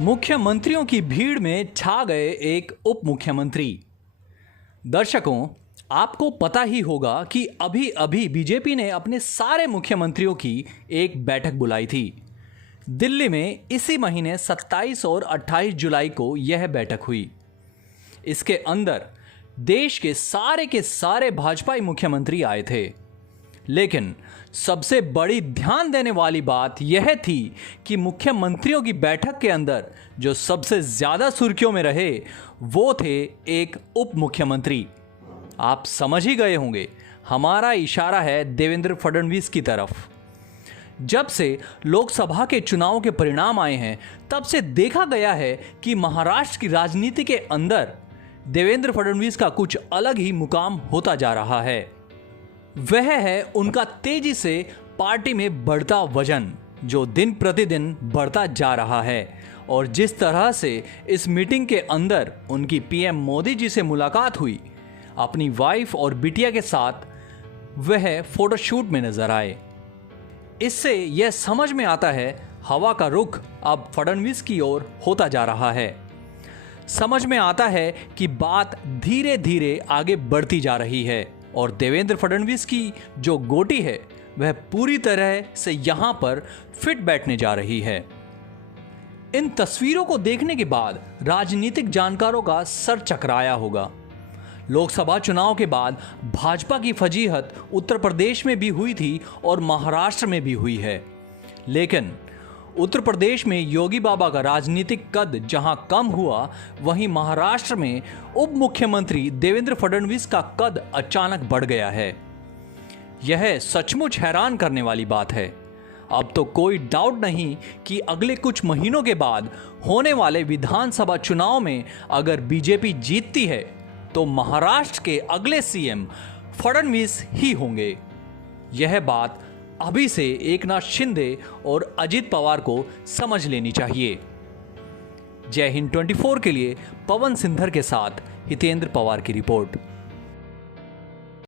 मुख्यमंत्रियों की भीड़ में छा गए एक उप मुख्यमंत्री। दर्शकों, आपको पता ही होगा कि अभी अभी बीजेपी ने अपने सारे मुख्यमंत्रियों की एक बैठक बुलाई थी। दिल्ली में इसी महीने 27 और 28 जुलाई को यह बैठक हुई। इसके अंदर देश के सारे भाजपाई मुख्यमंत्री आए थे। लेकिन सबसे बड़ी ध्यान देने वाली बात यह थी कि मुख्यमंत्रियों की बैठक के अंदर जो सबसे ज्यादा सुर्खियों में रहे वो थे एक उप मुख्यमंत्री। आप समझ ही गए होंगे, हमारा इशारा है देवेंद्र फडणवीस की तरफ। जब से लोकसभा के चुनाव के परिणाम आए हैं तब से देखा गया है कि महाराष्ट्र की राजनीति के अंदर देवेंद्र फडणवीस का कुछ अलग ही मुकाम होता जा रहा है। वह है उनका तेजी से पार्टी में बढ़ता वजन, जो दिन प्रतिदिन बढ़ता जा रहा है। और जिस तरह से इस मीटिंग के अंदर उनकी पीएम मोदी जी से मुलाकात हुई, अपनी वाइफ और बिटिया के साथ वह फोटोशूट में नजर आए। इससे यह समझ में आता है हवा का रुख अब फडणवीस की ओर होता जा रहा है। समझ में आता है कि बात धीरे धीरे आगे बढ़ती जा रही है और देवेंद्र फडणवीस की जो गोटी है वह पूरी तरह से यहां पर फिट बैठने जा रही है। इन तस्वीरों को देखने के बाद राजनीतिक जानकारों का सर चकराया होगा। लोकसभा चुनाव के बाद भाजपा की फजीहत उत्तर प्रदेश में भी हुई थी और महाराष्ट्र में भी हुई है। लेकिन उत्तर प्रदेश में योगी बाबा का राजनीतिक कद जहां कम हुआ, वहीं महाराष्ट्र में उप मुख्यमंत्री देवेंद्र फडणवीस का कद अचानक बढ़ गया है। यह सचमुच हैरान करने वाली बात है। अब तो कोई डाउट नहीं कि अगले कुछ महीनों के बाद होने वाले विधानसभा चुनाव में अगर बीजेपी जीतती है तो महाराष्ट्र के अगले सीएम फडणवीस ही होंगे। यह बात अभी से एकनाथ शिंदे और अजित पवार को समझ लेनी चाहिए। जय हिंद 24 के लिए पवन सिंधर के साथ हितेंद्र पवार की रिपोर्ट।